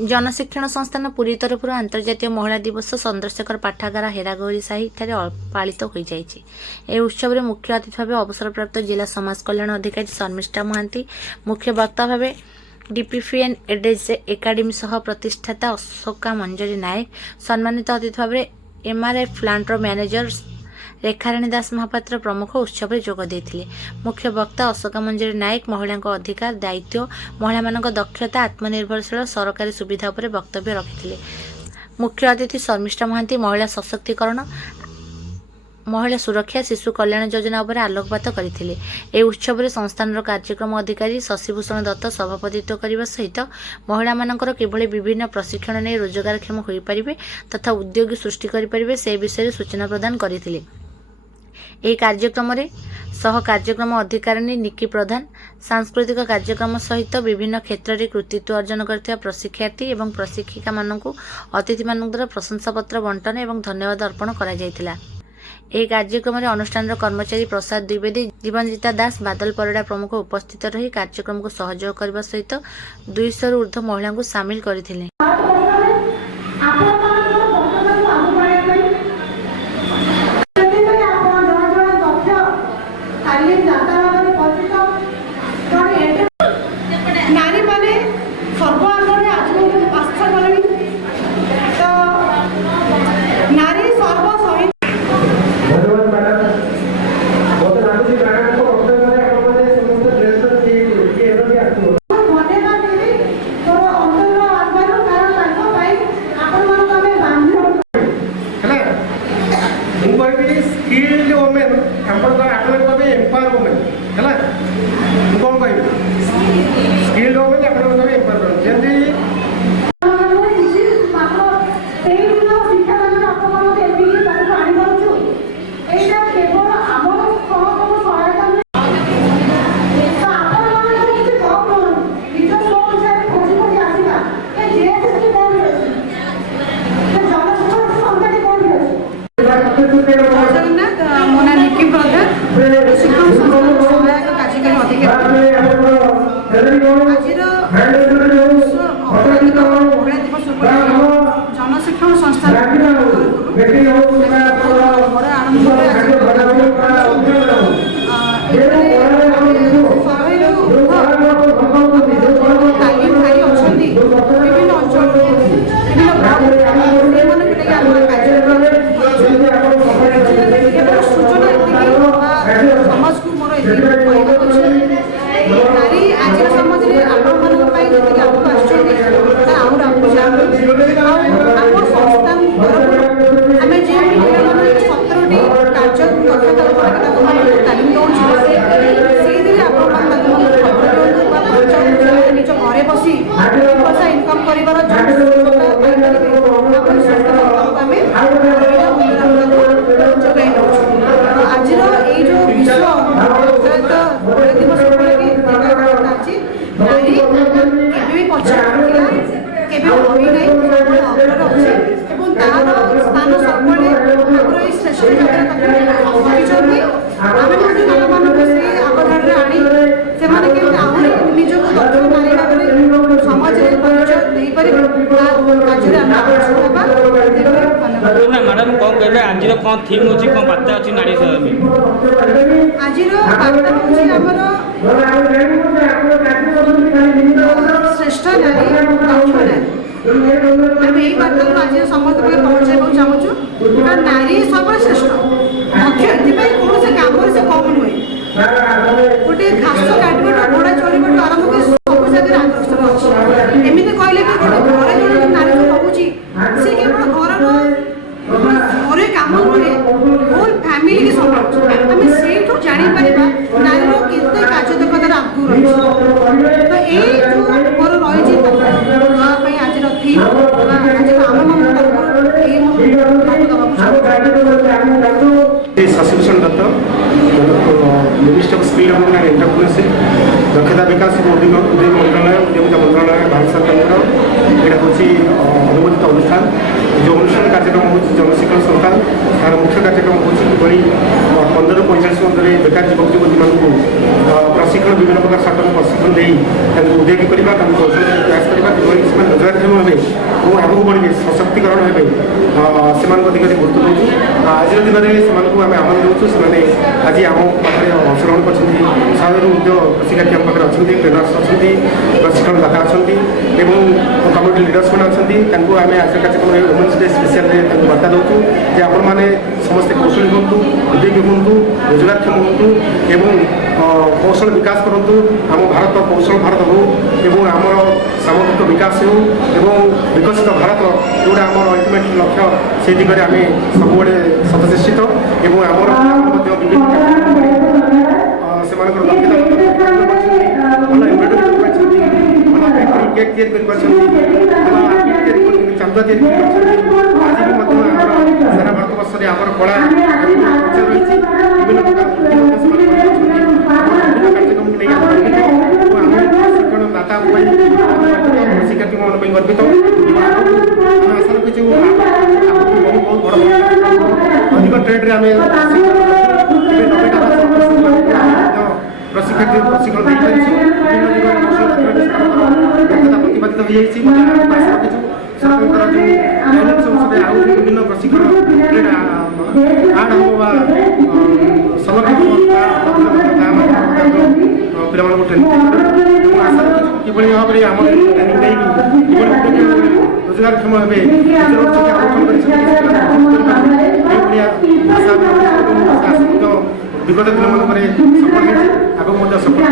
जनशिक्षण संस्थान पुरी तरफ अंतर्जातीय महिला दिवस चंद्रशेखर पाठागार हेरागौरी साही पालित हो जाइए। यह उत्सव में मुख्य अतिथि भाव अवसरप्राप्त जिला समाज कल्याण अधिकारी शर्मिष्ठा महांती, मुख्य वक्ता भाव डीपीपीएन एडेज एकाडेमी सह प्रतिष्ठाता अशोका मंजरी नायक, सम्मानित अतिथि भाव एमआरएफ प्लांटर मैनेजर रेखाराणी दास महापात्र प्रमुख उत्सव में जोग देते। मुख्य वक्ता अशोका मंजरी नायक महिला अधिकार दायित्व, महिला दक्षता, आत्मनिर्भरशील सरकारी सुविधा पर वक्तव्य रखिते। मुख्य अतिथि शर्मिष्ठा महांती महिला सशक्तिकरण, महिला सुरक्षा, शिशु कल्याण योजना पर आलोकपात करथिले। ए उत्सव में संस्थान कार्यक्रम अधिकारी शशिभूषण दत्त सभापतित्व करने सहित महिला मानकर किभली विभिन्न प्रशिक्षण नहीं रोजगारक्षम हो पारिबे तथा उद्योग सृष्टि करें से विषय सूचना प्रदान करथिले। ଏହି କାର୍ଯ୍ୟକ୍ରମରେ ସହ କାର୍ଯ୍ୟକ୍ରମ ଅଧିକାରିଣୀ ନିକି ପ୍ରଧାନ ସାଂସ୍କୃତିକ କାର୍ଯ୍ୟକ୍ରମ ସହିତ ବିଭିନ୍ନ କ୍ଷେତ୍ରରେ କୃତିତ୍ୱ ଅର୍ଜନ କରିଥିବା ପ୍ରଶିକ୍ଷାର୍ଥୀ ଏବଂ ପ୍ରଶିକ୍ଷିକାମାନଙ୍କୁ ଅତିଥିମାନଙ୍କ ଦ୍ୱାରା ପ୍ରଶଂସାପତ୍ର ବଣ୍ଟନ ଏବଂ ଧନ୍ୟବାଦ ଅର୍ପଣ କରାଯାଇଥିଲା। ଏହି କାର୍ଯ୍ୟକ୍ରମରେ ଅନୁଷ୍ଠାନର କର୍ମଚାରୀ ପ୍ରସାଦ ଦ୍ୱିବେଦୀ, ଜୀବନଜିତା ଦାସ, ବାଦଲ ପରିଡ଼ା ପ୍ରମୁଖ ଉପସ୍ଥିତ ରହି କାର୍ଯ୍ୟକ୍ରମକୁ ସହଯୋଗ କରିବା ସହିତ 200ରୁ ଉର୍ଦ୍ଧ୍ୱ ମହିଳାଙ୍କୁ ସାମିଲ କରିଥିଲେ। स्किल्ड वोमेन एम्पावर वोमेन है कौन कह स्किल्ड वोमेन एम्पावर जमी जनशिक्षण संस्थान समाज को मोर नारी आज समाज में आम संस्थान आम जो 17टी कार्य तालीम दौर निज घर बसी पैसा इनकम आज जो विश्व दिवस नारी के पछा तार स्थान सब श्रेष्ठ अवधारण आनी से निजक दक्ष नारी भाव समाज मैडम कौन कहे आज कौन थीम हो कौन बार्ता अच्छी नारी आज बार्ता श्रेष्ठ नारी आम यही बार्ता को आज समस्त पहुँचाइबा चाहूँ। नारी सब श्रेष्ठ मुख्य कौन से कम से कम नुहे गोटे घास काटू घोड़ा चढ़ू आरंभ कर सब जगह आकर्षण अच्छी एमती कहले घर जो नारी रोचे सी केवल घर कम नुहे होल फैमिली की संभाल आम से जापर नारी केते कार्यदक्षतार आगू रही तो ये मोर रही आज थीम आज आम Shashibhushan Dutta minister of skill development and entrepreneurship दक्षता विकास उद्योग मंत्रालय उद्यमिता मंत्रालय भारत सरकार यहाँ हूँ अनुमोदित अनुष्ठान जो अनुष्ठान कार्यक्रम हूँ जनशिक्षण संस्थान तार मुख्य कार्यक्रम हूँ कि 15 ରୁ 45 मध्य बेकार युवक युवती प्रशिक्षण विभिन्न प्रकार सटल प्रशिक्षण दे उद्योग करवा कौशल प्रयास करवा रोजगारक्षम हे बढ़े सशक्तिकरण हे से दिगरे गुरुत्व दूँ आज दिन में से आम आह्वान दूँ से आज आम पाखे अंशग्रहण कर 100 प्रशिक्षार्थी आम पाखे अच्छा ट्रेनर्स अच्छा प्रशिक्षणदाता अच्छा कम्युनिटी लिडर्स मैंने अच्छा आम आज कार्यक्रम वुमेन्स डे स्पेशल बार्ता दूँ जे आपण मैंने समस्ते कौशली हूँ उद्योगी हूँ रोजगारक्षम हूँ कौशल विकास करूँ आम भारत कौशल भारत हो आमर सामग्रिक विकास हो विकसित भारत जोड़ा आम अल्टिमेट लक्ष्य से दिगरे आम सब सतचेष्टित आमर विभिन्न से दक्षता भल एम्ब्रॉयडरी भल फैक्ट्री केक तैयारी चांदा आज भी सारा भारत वर्ष में आमर कला रही विभिन्न प्रशिक्षणदाता शिक्षार्थी मन गर्वित आशा रखी बहुत बड़ अधिक ट्रेड में प्रशिक्षार्थी प्रशिक्षण दे दक्षता प्रतिपादित हो जाए आशा रखी सरकार जो गाइडलाइन सब आउ विभिन्न प्रशिक्षण ट्रेड आड हम समग्र पिला ट्रेनिंग आशा रखी कि भाव में आम ट्रेनिंग रोजगारक्षम हे विगत दिन मान सफल आगे सफल